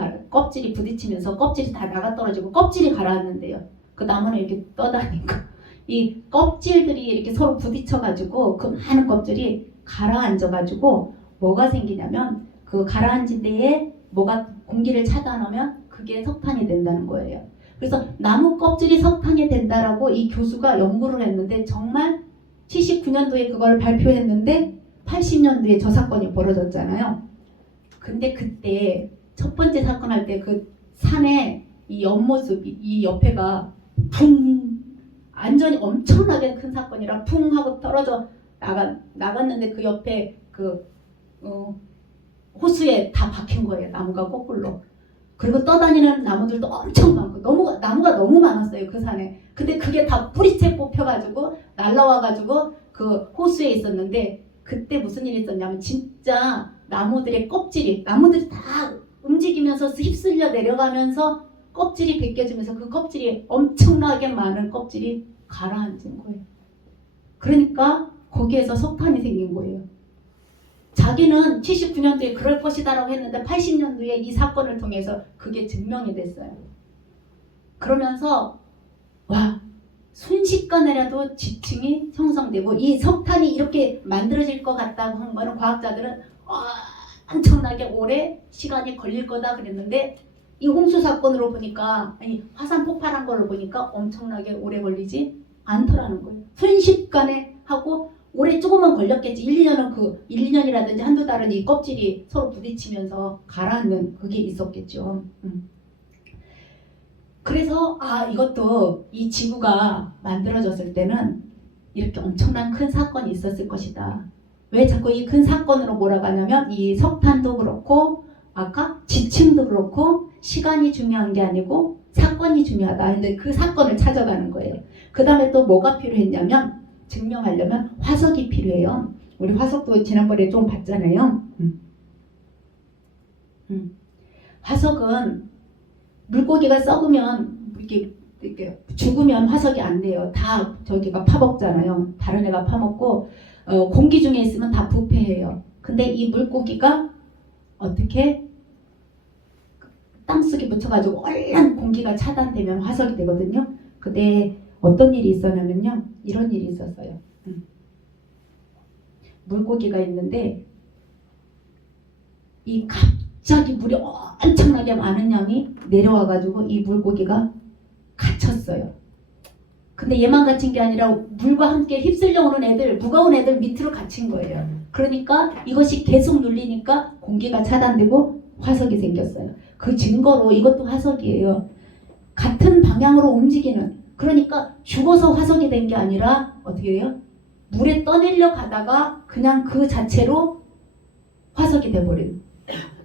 부딪히면서 껍질이 다 나가 떨어지고 껍질이 가라앉는데요. 그 나무는 이렇게 떠다니까 이 껍질들이 이렇게 서로 부딪혀가지고 그 많은 껍질이 가라앉아가지고 뭐가 생기냐면 그 가라앉은 데에 뭐가 공기를 차단하면 그게 석탄이 된다는 거예요. 그래서 나무 껍질이 석탄이 된다라고 이 교수가 연구를 했는데 정말 79년도에 그걸 발표했는데 80년도에 저 사건이 벌어졌잖아요. 근데 그때 첫 번째 사건 할 때 그 산에 이 옆모습, 이 옆에가 붕 완전히 엄청나게 큰 사건이라 붕 하고 떨어져 나갔는데 그 옆에 호수에 다 박힌 거예요. 나무가 거꾸로. 그리고 떠다니는 나무들도 엄청 많고 나무가 너무 많았어요. 그 산에. 근데 그게 다 뿌리채 뽑혀가지고 날라와가지고 그 호수에 있었는데 그때 무슨 일이 있었냐면 진짜 나무들이 다 움직이면서 휩쓸려 내려가면서 껍질이 벗겨지면서 그 껍질이 엄청나게 많은 껍질이 가라앉은 거예요. 그러니까 거기에서 석탄이 생긴 거예요. 자기는 79년도에 그럴 것이다라고 했는데 80년도에 이 사건을 통해서 그게 증명이 됐어요. 그러면서 와, 순식간에라도 지층이 형성되고 이 석탄이 이렇게 만들어질 것 같다고 한 거는 과학자들은 엄청나게 오래 시간이 걸릴 거다 그랬는데 이 홍수 사건으로 보니까 화산 폭발한 걸로 보니까 엄청나게 오래 걸리지 않더라는 거예요. 순식간에 하고 오래 조금만 걸렸겠지. 1, 2년이라든지 한두 달은 이 껍질이 서로 부딪히면서 가라앉는 그게 있었겠죠. 그래서 이것도 이 지구가 만들어졌을 때는 이렇게 엄청난 큰 사건이 있었을 것이다. 왜 자꾸 이 큰 사건으로 몰아가냐면 이 석탄도 그렇고 아까 지층도 그렇고 시간이 중요한 게 아니고 사건이 중요하다. 근데 그 사건을 찾아가는 거예요. 그 다음에 또 뭐가 필요했냐면 증명하려면 화석이 필요해요. 우리 화석도 지난번에 좀 봤잖아요. 화석은 물고기가 썩으면 이렇게 죽으면 화석이 안 돼요. 다 저기가 파먹잖아요. 다른 애가 파먹고 공기 중에 있으면 다 부패해요. 근데 이 물고기가 어떻게 땅속에 묻혀가지고 얼른 공기가 차단되면 화석이 되거든요. 근데 어떤 일이 있었냐면요. 이런 일이 있었어요. 물고기가 있는데 이 갑자기 물이 엄청나게 많은 양이 내려와가지고 이 물고기가 갇혔어요. 근데 얘만 갇힌 게 아니라 물과 함께 휩쓸려 오는 애들, 무거운 애들 밑으로 갇힌 거예요. 그러니까 이것이 계속 눌리니까 공기가 차단되고 화석이 생겼어요. 그 증거로 이것도 화석이에요. 같은 방향으로 움직이는, 그러니까 죽어서 화석이 된 게 아니라 어떻게 돼요? 물에 떠내려 가다가 그냥 그 자체로 화석이 돼버린.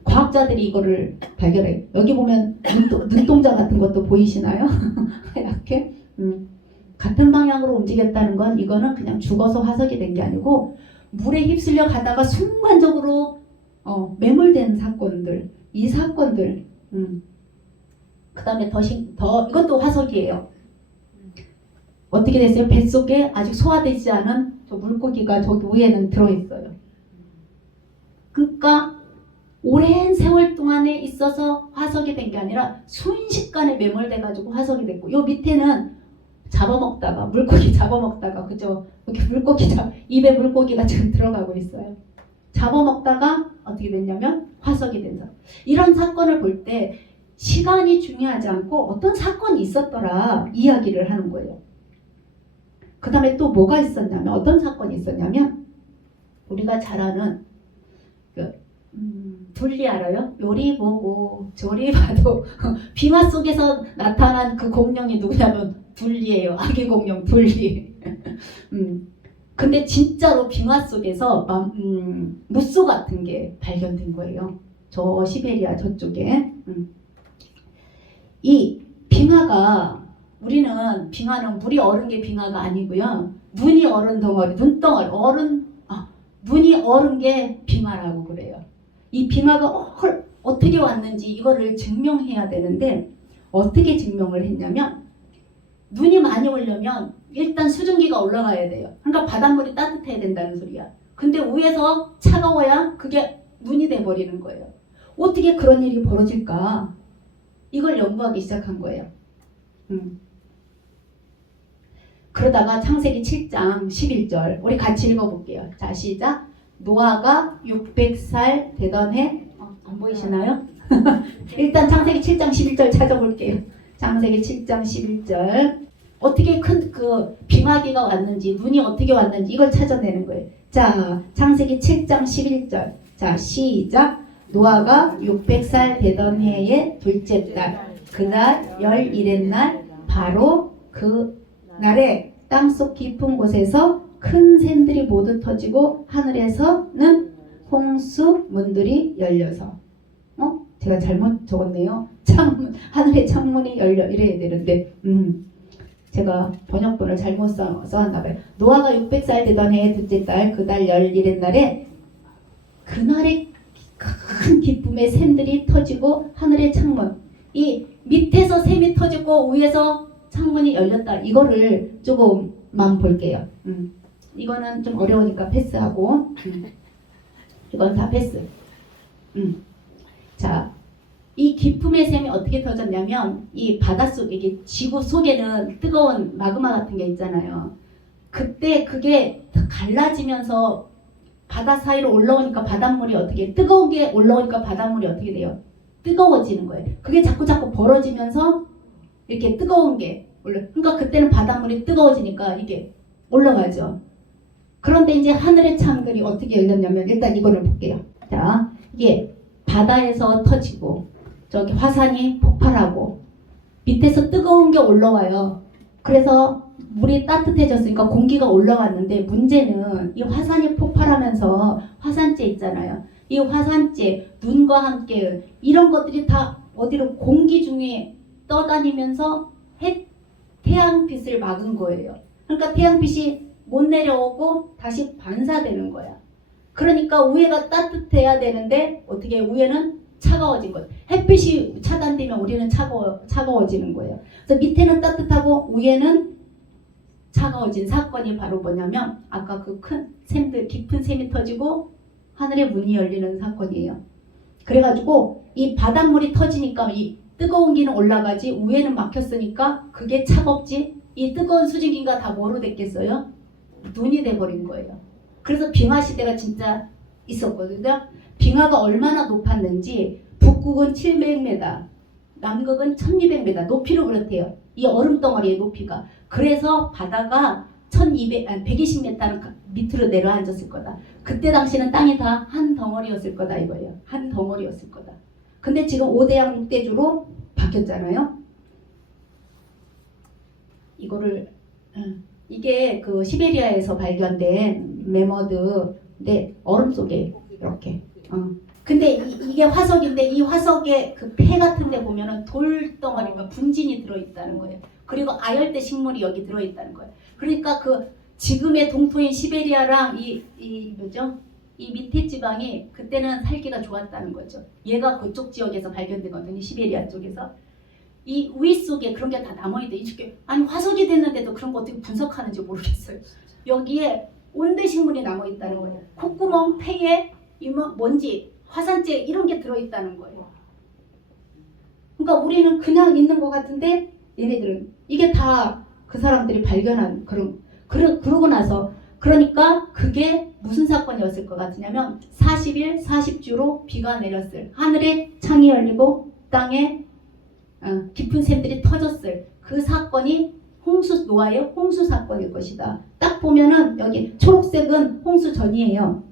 과학자들이 이거를 발견해요. 여기 보면 눈동자 같은 것도 보이시나요? 하얗게. 같은 방향으로 움직였다는 건 이거는 그냥 죽어서 화석이 된 게 아니고 물에 휩쓸려 가다가 순간적으로 매몰된 사건들, 이 사건들. 그 다음에 더 이것도 화석이에요. 어떻게 됐어요? 뱃속에 아직 소화되지 않은 저 물고기가 저기 위에는 들어있어요. 그러니까 오랜 세월 동안에 있어서 화석이 된 게 아니라 순식간에 매몰돼가지고 화석이 됐고, 요 밑에는 잡아먹다가 물고기 잡아먹다가 그죠? 이렇게 입에 물고기가 지금 들어가고 있어요. 잡아먹다가 어떻게 됐냐면 화석이 된 사람. 이런 사건을 볼 때 시간이 중요하지 않고 어떤 사건이 있었더라 이야기를 하는 거예요. 그 다음에 또 뭐가 있었냐면, 어떤 사건이 있었냐면, 우리가 잘 아는 둘리 알아요? 요리 보고 저리 봐도 빙하 속에서 나타난 그 공룡이 누구냐면 둘리예요. 아기 공룡 둘리. 근데 진짜로 빙하 속에서 무쏘 같은 게 발견된 거예요. 저 시베리아 저쪽에. 이 빙하가, 우리는 빙하는 물이 얼은 게 빙하가 아니고요. 눈이 얼은 덩어리, 눈덩어리, 눈이 얼은 게 빙하라고 그래요. 이 빙하가 어떻게 왔는지 이거를 증명해야 되는데, 어떻게 증명을 했냐면, 눈이 많이 오려면 일단 수증기가 올라가야 돼요. 그러니까 바닷물이 따뜻해야 된다는 소리야. 근데 위에서 차가워야 그게 눈이 돼버리는 거예요. 어떻게 그런 일이 벌어질까? 이걸 연구하기 시작한 거예요. 그러다가 창세기 7장 11절 우리 같이 읽어볼게요. 자, 시작. 노아가 600살 되던 해, 안 보이시나요? 일단 창세기 7장 11절 찾아볼게요. 창세기 7장 11절. 어떻게 큰 그 빙하기가 왔는지, 눈이 어떻게 왔는지 이걸 찾아내는 거예요. 자, 창세기 7장 11절. 자, 시작. 노아가 600살 되던 해의 둘째 달, 그날 11의 날, 바로 그 날에 땅속 깊은 곳에서 큰 샘들이 모두 터지고 하늘에서는 홍수 문들이 열려서, 제가 잘못 적었네요. 하늘의 창문이 열려 이래야 되는데 제가 번역본을 잘못 써왔나 봐요. 노아가 600살 되던 해의 둘째 달, 그달 11의 날에, 그날에 큰 기쁨의 샘들이 터지고 하늘의 창문, 이 밑에서 샘이 터지고 위에서 창문이 열렸다. 이거를 조금만 볼게요. 이거는 좀 어려우니까 패스하고, 이건 다 패스. 자, 이 기쁨의 샘이 어떻게 터졌냐면, 이 바닷속, 이게 지구 속에는 뜨거운 마그마 같은 게 있잖아요. 그때 그게 갈라지면서 바다 사이로 올라오니까 바닷물이 어떻게, 뜨거운 게 올라오니까 바닷물이 어떻게 돼요? 뜨거워지는 거예요. 그게 자꾸 벌어지면서 이렇게 뜨거운 게 그러니까 그때는 바닷물이 뜨거워지니까 이게 올라가죠. 그런데 이제 하늘의 창들이 어떻게 열렸냐면, 일단 이거를 볼게요. 자, 이게 바다에서 터지고 저기 화산이 폭발하고 밑에서 뜨거운 게 올라와요. 그래서 물이 따뜻해졌으니까 공기가 올라왔는데, 문제는 이 화산이 폭발하면서 화산재 있잖아요. 이 화산재, 눈과 함께 이런 것들이 다 어디로, 공기 중에 떠다니면서 태양빛을 막은 거예요. 그러니까 태양빛이 못 내려오고 다시 반사되는 거야. 그러니까 위에가 따뜻해야 되는데 어떻게, 위에는 차가워진 거예요. 햇빛이 차단되면 우리는 차가워지는 거예요. 그래서 밑에는 따뜻하고 위에는 차가워진 사건이 바로 뭐냐면, 아까 그 큰 샘들, 깊은 샘이 터지고 하늘에 문이 열리는 사건이에요. 그래가지고 이 바닷물이 터지니까 이 뜨거운 기는 올라가지, 위에는 막혔으니까 그게 차갑지, 이 뜨거운 수증기가 다 뭐로 됐겠어요? 눈이 돼버린 거예요. 그래서 빙하 시대가 진짜 있었거든요. 빙하가 얼마나 높았는지, 북극은 700m, 남극은 1200m 높이로 그렇대요. 이 얼음덩어리의 높이가. 그래서 바다가 120m 밑으로 내려앉았을 거다. 그때 당시는 땅이 다 한 덩어리였을 거다 이거예요. 한 덩어리였을 거다. 근데 지금 5대양 6대주로 바뀌었잖아요. 이거를, 이게 그 시베리아에서 발견된 매머드인데, 얼음 속에 이렇게. 근데 이게 화석인데, 이 화석에 그 폐 같은 데 보면은 돌덩어리가 분진이 들어있다는 거예요. 그리고 아열대 식물이 여기 들어있다는 거예요. 그러니까 그 지금의 동토인 시베리아랑 이 밑에 지방이 그때는 살기가 좋았다는 거죠. 얘가 그쪽 지역에서 발견되거든요. 시베리아 쪽에서. 이 우리 속에 그런 게 다 남아있대. 이렇게 아니 화석이 됐는데도 그런 거 어떻게 분석하는지 모르겠어요. 여기에 온대식물이 남아있다는 거예요. 콧구멍, 폐에 먼지, 화산재 이런 게 들어있다는 거예요. 그러니까 우리는 그냥 있는 것 같은데 얘네들은 이게 다 그 사람들이 발견한 그러고 나서 그러니까 그게 무슨 사건이었을 것 같으냐면 40일 40주로 비가 내렸을 하늘에 창이 열리고 땅에 깊은 샘들이 터졌을 그 사건이 노아의 홍수 사건일 것이다. 딱 보면은 여기 초록색은 홍수 전이에요.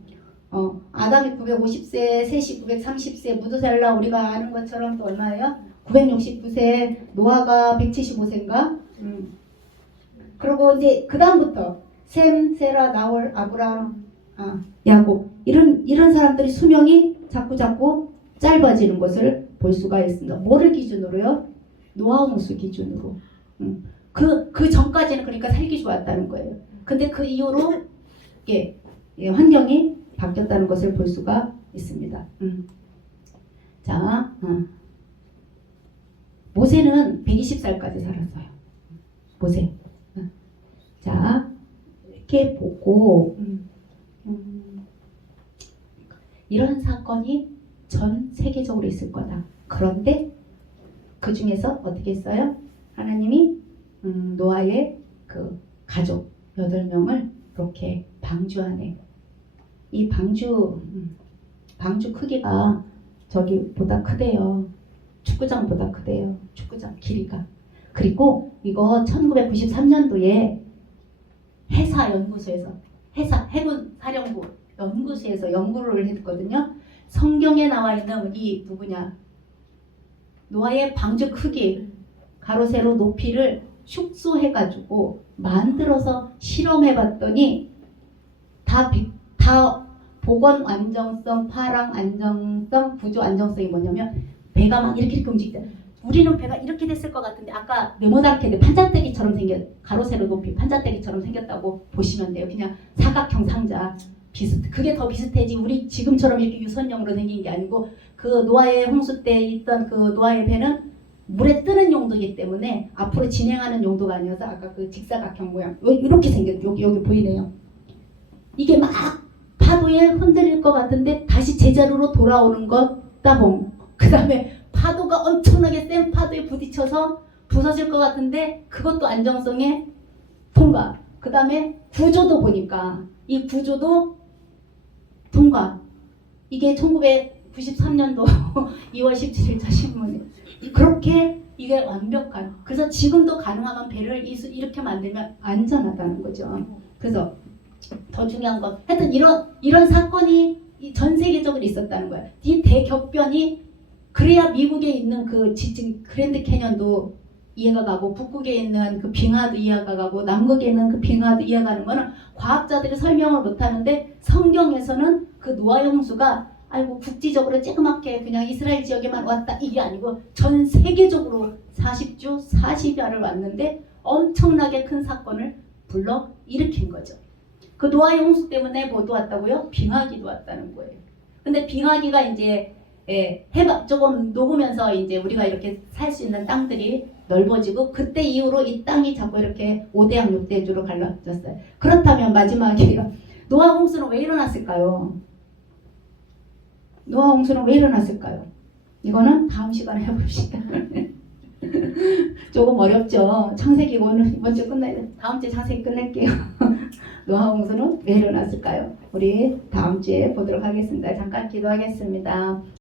아담이 950세, 셋이 930세, 무드셀라 우리가 아는 것처럼 또 얼마예요? 969세, 노아가 175세인가? 그리고 이제 그 다음부터 셈, 세라, 나홀, 아브람, 야곱 이런 사람들이 수명이 자꾸 짧아지는 것을 볼 수가 있습니다. 뭐를 기준으로요? 노아 홍수 기준으로. 그 전까지는 그러니까 살기 좋았다는 거예요. 근데 그 이후로 환경이 바뀌었다는 것을 볼 수가 있습니다. 자, 모세는 120살까지 살았어요. 모세. 자, 이렇게 보고 이런 사건이 전 세계적으로 있을 거다. 그런데 그 중에서 어떻게 했어요? 하나님이 노아의 그 가족 8명을 이렇게 방주 안에 이 방주 크기가 저기보다 크대요. 축구장보다 크대요. 축구장 길이가. 그리고 이거 1993년도에 해군 사령부 연구소에서 연구를 했거든요. 성경에 나와 있는 이 누구냐? 노아의 방주 크기 가로 세로 높이를 축소해가지고 만들어서 실험해봤더니 다 보건 안정성, 파랑 안정성, 구조 안정성이 뭐냐면 배가 막 이렇게 움직이다. 우리는 배가 이렇게 됐을 것 같은데 아까 네모나게 판자떼기처럼 가로 세로 높이 판자떼기처럼 생겼다고 보시면 돼요. 그냥 사각형 상자 그게 더 비슷해지 우리 지금처럼 이렇게 유선형으로 생긴 게 아니고 그 노아의 홍수 때 있던 그 노아의 배는 물에 뜨는 용도이기 때문에 앞으로 진행하는 용도가 아니어서 아까 그 직사각형 모양 이렇게 생겼 여기 보이네요. 이게 막 파도에 흔들릴 것 같은데 다시 제자리로 돌아오는 것 따봉. 그 다음에 파도가 엄청나게 센 파도에 부딪혀서 부서질 것 같은데 그것도 안정성에 통과. 그 다음에 구조도 보니까 이 구조도 통과. 이게 1993년도 2월 17일자 신문에 그렇게 이게 완벽한. 그래서 지금도 가능하면 배를 이렇게 만들면 안전하다는 거죠. 그래서 더 중요한 건 하여튼 이런 사건이 전 세계적으로 있었다는 거예요. 이 대격변이 그래야 미국에 있는 그 지층 그랜드 캐년도 이해가 가고 북극에 있는 그 빙하도 이해가 가고 남극에 있는 그 빙하도 이해가 가는 거는 과학자들이 설명을 못하는데 성경에서는 그 노아의 홍수가 아이고 국지적으로 쬐그맣게 그냥 이스라엘 지역에만 왔다 이게 아니고 전 세계적으로 40주 40야를 왔는데 엄청나게 큰 사건을 불러 일으킨 거죠. 그 노아의 홍수 때문에 뭐도 왔다고요? 빙하기도 왔다는 거예요. 근데 빙하기가 이제 해가 조금 녹으면서 이제 우리가 이렇게 살 수 있는 땅들이 넓어지고 그때 이후로 이 땅이 자꾸 이렇게 5대양 6대주로 갈라졌어요. 그렇다면 마지막에 노아 홍수는 왜 일어났을까요? 노아 홍수는 왜 일어났을까요? 이거는 다음 시간에 해봅시다. 조금 어렵죠. 창세기 오늘 이번 주 끝나야 돼. 다음 주에 창세기 끝낼게요. 노아 홍수는 왜 일어났을까요? 우리 다음 주에 보도록 하겠습니다. 잠깐 기도하겠습니다.